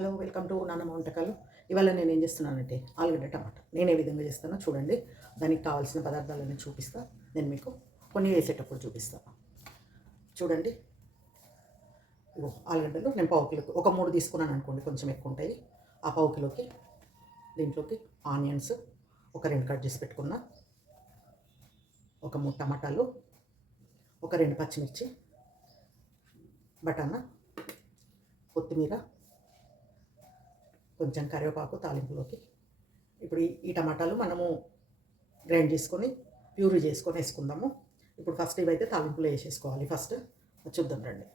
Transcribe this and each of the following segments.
Hello, welcome to నానమ్మ వంటకాలు. ఇవాళ నేను ఏం చేస్తున్నానంటే ఆలుగడ్డ టమాటా నేను ఏ విధంగా చేస్తానో చూడండి. దానికి కావాల్సిన పదార్థాలన్నీ చూపిస్తా. నేను మీకు కొన్ని వేసేటప్పుడు చూపిస్తాను. చూడండి, ఇగో ఆలుగడ్డలు నేను పావు కిలోకి ఒక 3 తీసుకున్నాను అనుకోండి, కొంచెం ఎక్కువ ఉంటాయి. ఆ పావు కిలోకి దీంట్లోకి ఆనియన్స్ ఒక 2 కట్ చేసి పెట్టుకున్నా, ఒక 3 టమాటాలు, ఒక 2 పచ్చిమిర్చి, బటానా, కొత్తిమీర, కొంచెం కరివేపాకు తాలింపులోకి. ఇప్పుడు ఈ టమాటాలు మనము గ్రైండ్ చేసుకొని ప్యూరీ చేసుకొని వేసుకుందాము. ఇప్పుడు ఫస్ట్ ఇవైతే తాలింపులో వేసేసుకోవాలి. ఫస్ట్ చూద్దాం రండి.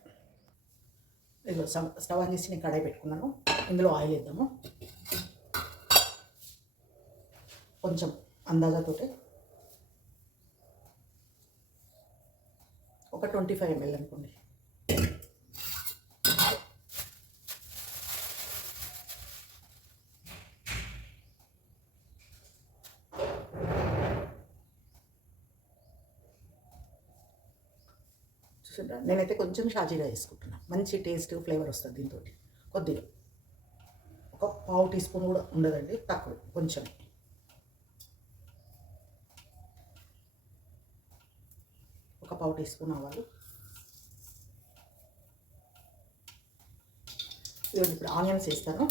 ఇదిగో స్టవ్ ఆన్ చేసి నేను కడాయి పెట్టుకున్నాను. ఇందులో ఆయిల్ వేద్దాము. కొంచెం అందాజతోటి ఒక 25 ml అనుకోండి. చూసారా, నేనైతే కొంచెం షాజీరా వేసుకుంటున్నాను. మంచి టేస్ట్ ఫ్లేవర్ వస్తుంది దీంతో. కొద్దిగా ఒక పావు టీ స్పూన్ కూడా ఉండదండి, తక్కువ, కొంచెం. ఒక పావు టీ స్పూన్ ఆవాలు. ఇప్పుడు ఆనియన్స్ వేస్తాను.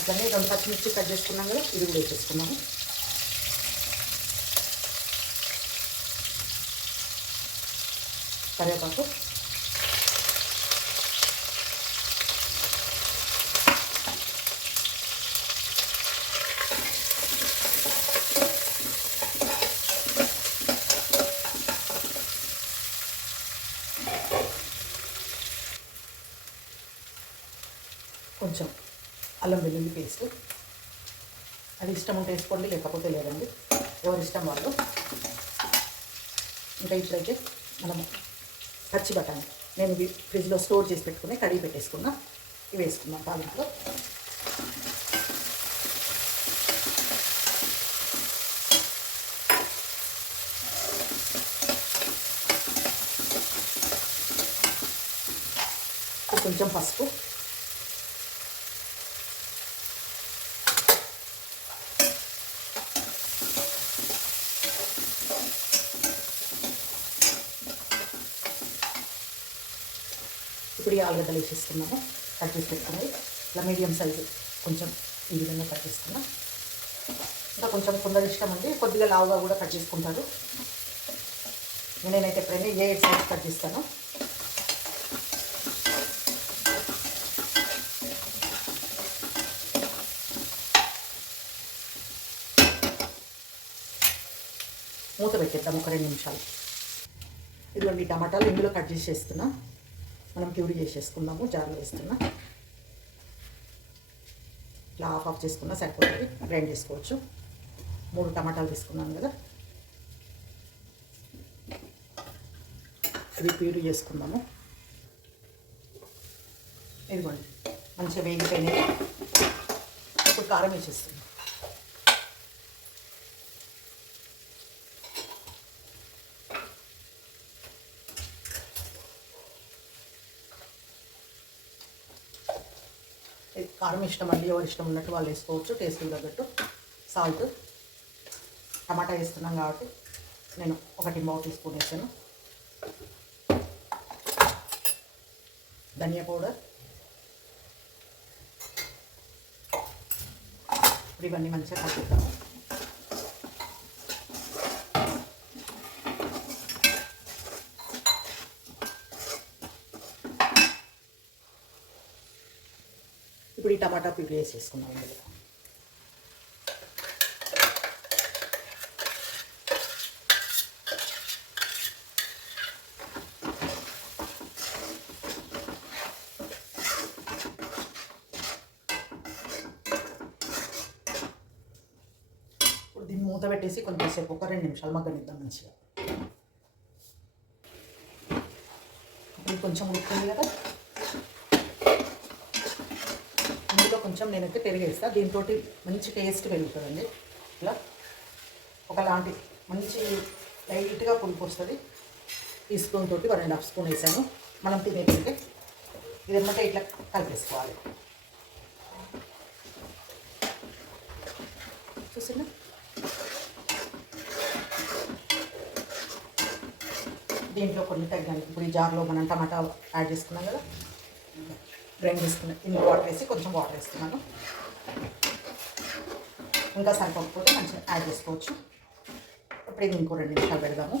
అట్లనే 2 పచ్చిమిర్చి కట్ చేసుకున్నాం కదా, ఇది కూడా వేసేసుకున్నాము. కరివేపాకు, కొంచెం అల్లం వెల్లుల్లి పేస్ట్. అది ఇష్టం ఉంటే వేసుకోండి, లేకపోతే లేదండి, ఎవరి ఇష్టం వాళ్ళు. ఇంకా ఇప్పుడైతే మనము పచ్చి బఠానీ నేను ఇవి ఫ్రిడ్జ్లో స్టోర్ చేసి పెట్టుకుని కడిగి పెట్టేసుకున్నా. ఇవి వేసుకున్నాం తాలింపులో. కొంచెం పసుపు, ఇప్పుడు ఈ ఆలుగడ్డలు వేసేసుకున్నాము. కట్ చేసి పెట్టుకున్నది ఇట్లా మీడియం సైజు కొంచెం ఈ విధంగా కట్ చేసుకున్నాం. ఇంకా కొంచెం కొందరు ఇష్టం అండి కొద్దిగా లావుగా కూడా కట్ చేసుకుంటారు. నేనైతే ఎప్పుడైనా ఏ సైజ్ కట్ చేస్తాను. మూత పెట్టేద్దాం ఒక 2 నిమిషాలు. ఇదిగోండి టమాటాలు ఇందులో కట్ చేసేస్తున్నా. మనం ప్యూరీ చేసేసుకుందాము. జార్లో వేస్తున్నా. ఇట్లా ఆఫ్ చేసుకున్నా సరిపోతుంది, గ్రైండ్ చేసుకోవచ్చు. 3 టమాటాలు తీసుకున్నాను కదా, ఇది ప్యూరీ చేసుకుందాము. ఇదిగోండి మంచిగా వేగిపోయినాయి. ఇప్పుడు కారం వేసేస్తుంది. కారం ఇష్టం అండి, ఎవరు ఇష్టం ఉన్నట్టు వాళ్ళు వేసుకోవచ్చు, టేస్ట్కి తగ్గట్టు. సాల్ట్, టమాటా వేస్తున్నాం కాబట్టి నేను 1 టీ స్పూన్ వేసాను. ధనియా పౌడర్. ఇప్పుడు ఇవన్నీ మంచిగా కలుపుతాము. ఇప్పుడు ఈ టమాటా ప్యూరీ వేసేసుకున్నాం ఇందులో. ఇప్పుడు దీన్ని మూత పెట్టేసి కొంచెంసేపు ఒక 2 నిమిషాలు మగ్గనిద్దాం మంచిగా. ఇది కొంచెం ఉడుకుతుంది కదా, కొంచెం నేనైతే పెరుగు వేస్తాను. దీంతో మంచి టేస్ట్ పెరుగుతుందండి. ఇట్లా ఒకలాంటి మంచి లైట్గా పులుపు వస్తుంది. టీ స్పూన్ తోటి 1.5 స్పూన్ వేసాను. మనం తినేటంటే ఇదన్నమాట ఇట్లా కలిపేసుకోవాలి. చూసిందా? దీంట్లో కొన్ని తగ్గాలి. ఇప్పుడు ఈ జార్లో మనం టమాటా యాడ్ చేసుకున్నాం కదా, గ్రైండ్ చేసుకున్నాం. ఇన్ని వాటర్ వేసి కొంచెం వాటర్ వేస్తున్నాను. ఇంకా సరిపోకపోతే మంచిగా యాడ్ చేసుకోవచ్చు. ఇప్పుడు ఇది ఇంకో 2 నిమిషాలు పెడదాము.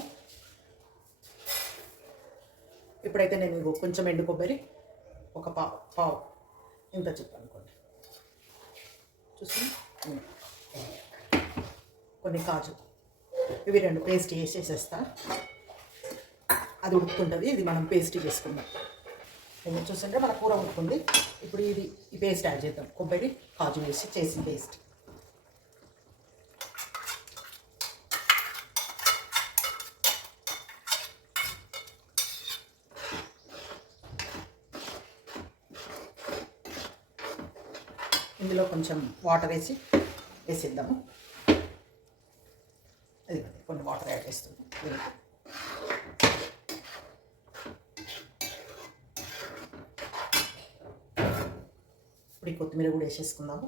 ఇప్పుడైతే నేను కొంచెం ఎండు కొబ్బరి, ఒక పావు ఇంత చెప్పు అనుకోండి, చూసి కొన్ని కాజు, ఇవి 2 పేస్ట్ వేసేసేస్తా. అది ఉడుకుతుంటుంది, ఇది మనం పేస్ట్ చేసుకుందాం. నేను చూస్తుంటే మన కూర ఉడుకుంది. ఇప్పుడు ఈ పేస్ట్ యాడ్ చేద్దాం. కొబ్బరి కాజు వేసి చేసిన పేస్ట్. ఇందులో కొంచెం వాటర్ వేసేద్దాము. అది కొన్ని వాటర్ యాడ్ చేస్తుంది. ఇప్పుడు ఈ కొత్తిమీర కూడా వేసేసుకుందాము.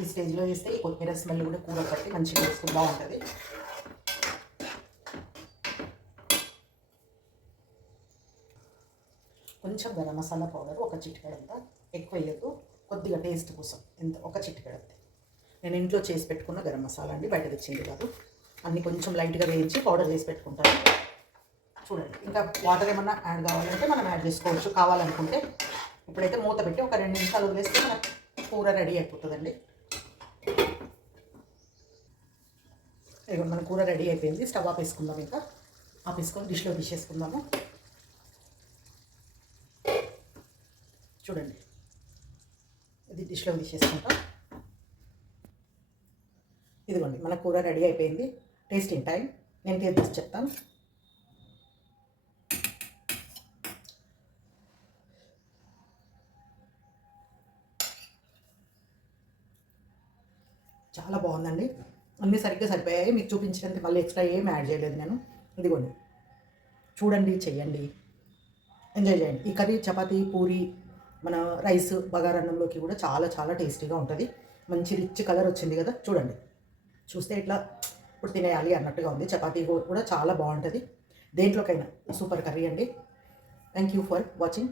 ఈ స్టేజ్లో వేస్తే ఈ కొత్తిమీర స్మెల్ కూడా కూర పట్టి మంచిగా వేసుకుని బాగుంటుంది. కొంచెం గరం మసాలా పౌడర్, ఒక చిటికెడంతా, ఎక్కువ వేయద్దు, కొద్దిగా టేస్ట్ కోసం ఎంత, ఒక చిటికెడంతే. నేను ఇంట్లో చేసి పెట్టుకున్న గరం మసాలా అండి, బయట తెచ్చింది కాదు. అన్నీ కొంచెం లైట్గా వేయించి పౌడర్ చేసి పెట్టుకుంటాను. చూడండి, ఇంకా వాటర్ ఏమన్నా యాడ్ కావాలంటే మనం యాడ్ చేసుకోవచ్చు కావాలనుకుంటే. ఇప్పుడైతే మూత పెట్టి ఒక 2 నిమిషాలు వదిలేస్తే మన కూర రెడీ అయిపోతుందండి. ఇక మన కూర రెడీ అయిపోయింది. స్టవ్ ఆపేసుకుందాం. ఇంకా ఆపేసుకొని డిష్లో తీసేసుకుందాము. చూడండి, ఇది డిష్లో తీసేసుకుంటాం. ఇదిగోండి, మన కూర రెడీ అయిపోయింది. Tasting time. నేను టేస్ట్ చేసి చెప్తాను. చాలా బాగుందండి. అన్నీ సరిగ్గా సరిపోయాయి. మీకు చూపించినందుకు మళ్ళీ ఎక్స్ట్రా ఏం యాడ్ చేయలేదు నేను. ఇదిగోండి, చూడండి, చెయ్యండి, ఎంజాయ్ చేయండి. ఈ కర్రీ చపాతీ, పూరి, మన రైస్, బగారన్నంలోకి కూడా చాలా చాలా టేస్టీగా ఉంటుంది. మంచి రిచ్ కలర్ వచ్చింది కదా, చూడండి. చూస్తే ఇట్లా ఇప్పుడు తినేయాలి అన్నట్టుగా ఉంది. చపాతీ కూడా చాలా బాగుంటుంది. దేంట్లోకైనా సూపర్ కర్రీ అండి. Thank you for watching.